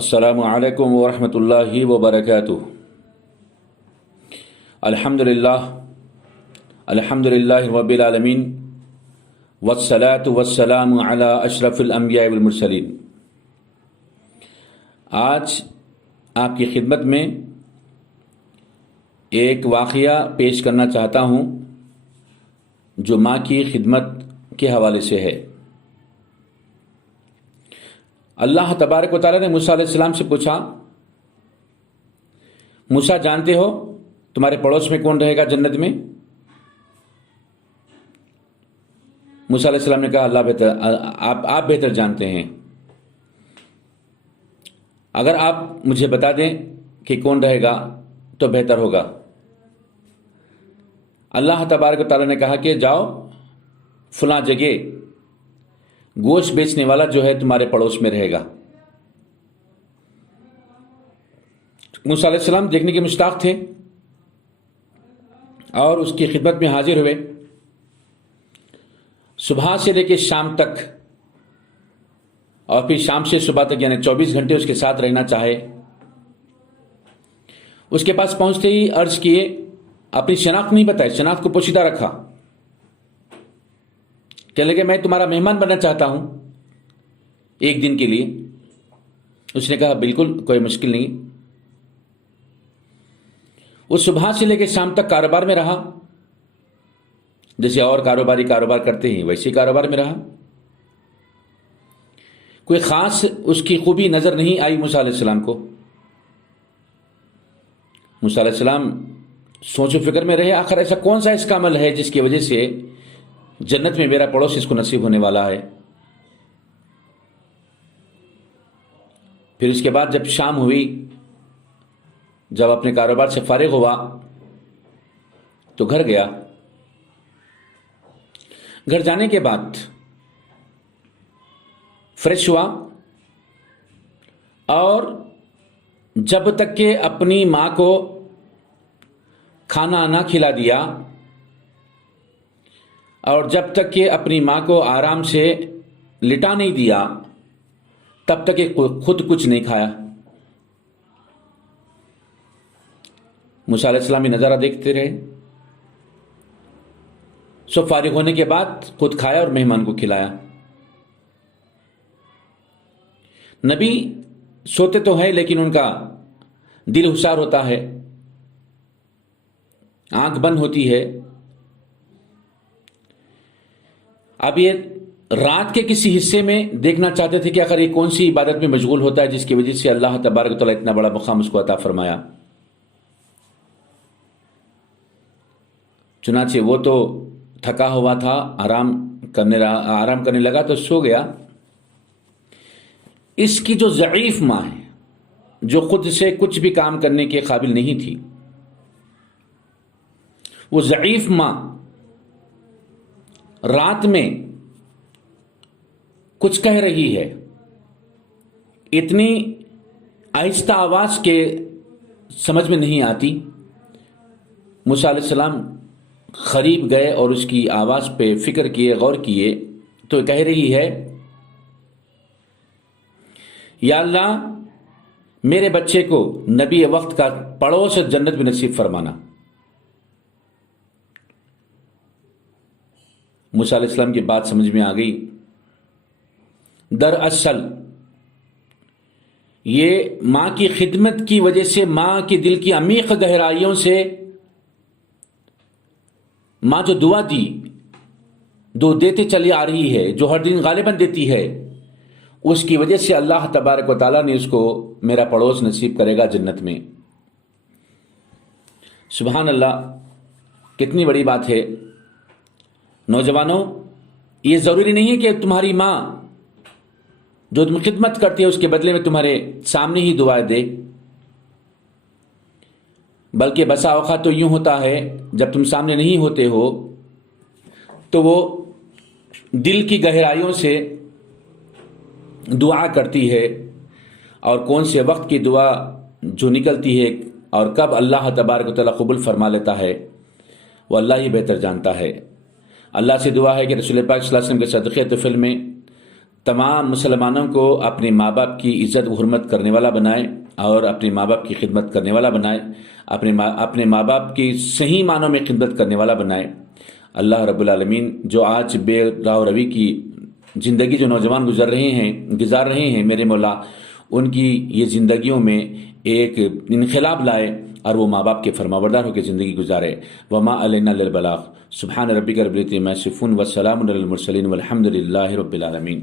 السلام علیکم ورحمۃ اللہ وبرکاتہ۔ الحمد للہ رب العالمین والصلاة والسلام علی اشرف الانبیاء والمرسلین۔ آج آپ کی خدمت میں ایک واقعہ پیش کرنا چاہتا ہوں جو ماں کی خدمت کے حوالے سے ہے۔ اللہ تبارک و تعالیٰ نے موسیٰ علیہ السلام سے پوچھا، موسیٰ جانتے ہو تمہارے پڑوس میں کون رہے گا جنت میں؟ موسیٰ علیہ السلام نے کہا آپ بہتر جانتے ہیں، اگر آپ مجھے بتا دیں کہ کون رہے گا تو بہتر ہوگا۔ اللہ تبارک و تعالیٰ نے کہا کہ جاؤ فلاں جگہ گوشت بیچنے والا جو ہے تمہارے پڑوس میں رہے گا۔ موسیٰ علیہ السلام دیکھنے کے مشتاق تھے اور اس کی خدمت میں حاضر ہوئے۔ صبح سے لے کے شام تک اور پھر شام سے صبح تک، یعنی 24 گھنٹے اس کے ساتھ رہنا چاہے۔ اس کے پاس پہنچتے ہی عرض کیے، اپنی شناخت نہیں بتائی، شناخت کو پوشیدہ رکھا۔ کہنے لگے میں تمہارا مہمان بننا چاہتا ہوں ایک دن کے لیے۔ اس نے کہا بالکل کوئی مشکل نہیں۔ اس صبح سے لے کے شام تک کاروبار میں رہا، جیسے اور کاروباری کاروبار کرتے ہیں ویسے کاروبار میں رہا۔ کوئی خاص اس کی خوبی نظر نہیں آئی موسیٰ علیہ السلام کو۔ موسیٰ علیہ السلام سوچ و فکر میں رہے، آخر ایسا کون سا اس کا عمل ہے جس کی وجہ سے جنت میں میرا پڑوس اس کو نصیب ہونے والا ہے۔ پھر اس کے بعد جب شام ہوئی، جب اپنے کاروبار سے فارغ ہوا تو گھر گیا۔ گھر جانے کے بعد فریش ہوا اور جب تک کہ اپنی ماں کو کھانا نہ کھلا دیا اور جب تک کہ اپنی ماں کو آرام سے لٹا نہیں دیا تب تک کہ خود کچھ نہیں کھایا۔ موسیٰ علیہ السلام نظارہ دیکھتے رہے، سو فارغ ہونے کے بعد خود کھایا اور مہمان کو کھلایا۔ نبی سوتے تو ہیں لیکن ان کا دل ہوشیار ہوتا ہے، آنکھ بند ہوتی ہے۔ اب یہ رات کے کسی حصے میں دیکھنا چاہتے تھے کہ آخر یہ کون سی عبادت میں مشغول ہوتا ہے جس کی وجہ سے اللہ تبارک و تعالیٰ اتنا بڑا مقام اس کو عطا فرمایا۔ چنانچہ وہ تو تھکا ہوا تھا، آرام کرنے لگا تو سو گیا۔ اس کی جو ضعیف ماں ہے، جو خود سے کچھ بھی کام کرنے کے قابل نہیں تھی، وہ ضعیف ماں رات میں کچھ کہہ رہی ہے، اتنی آہستہ آواز کے سمجھ میں نہیں آتی۔ موسیٰ علیہ السلام قریب گئے اور اس کی آواز پہ فکر کیے، غور کیے تو کہہ رہی ہے، یا اللہ میرے بچے کو نبی وقت کا پڑوس جنت میں نصیب فرمانا۔ موسیٰ علیہ السلام کی بات سمجھ میں آ گئی۔ دراصل یہ ماں کی خدمت کی وجہ سے، ماں کے دل کی عمیق گہرائیوں سے ماں جو دعا دیتے چلی آ رہی ہے، جو ہر دن غالباً دیتی ہے، اس کی وجہ سے اللہ تبارک و تعالیٰ نے اس کو میرا پڑوس نصیب کرے گا جنت میں۔ سبحان اللہ، کتنی بڑی بات ہے۔ نوجوانوں، یہ ضروری نہیں ہے کہ تمہاری ماں جو تم خدمت کرتی ہے اس کے بدلے میں تمہارے سامنے ہی دعا دے، بلکہ بسا اوقات تو یوں ہوتا ہے جب تم سامنے نہیں ہوتے ہو تو وہ دل کی گہرائیوں سے دعا کرتی ہے، اور کون سے وقت کی دعا جو نکلتی ہے اور کب اللہ تبارک و تعالیٰ قبول فرما لیتا ہے وہ اللہ ہی بہتر جانتا ہے۔ اللہ سے دعا ہے کہ رسول پاک صلی اللہ علیہ وسلم کے صدقے طفل میں تمام مسلمانوں کو اپنے ماں باپ کی عزت و حرمت کرنے والا بنائے اور اپنے ماں باپ کی خدمت کرنے والا بنائے، اپنے ماں باپ کی صحیح معنوں میں خدمت کرنے والا بنائے۔ اللہ رب العالمین جو آج بے راہ روی کی زندگی جو نوجوان گزار رہے ہیں، میرے مولا ان کی یہ زندگیوں میں ایک انقلاب لائے اور وہ ماں باپ کے فرمانبردار ہو کے زندگی گزارے۔ وما علینا الا البلاغ۔ سبحان ربک رب العزۃ عما یصفون وسلام علی المرسلین والحمد للہ رب العالمین۔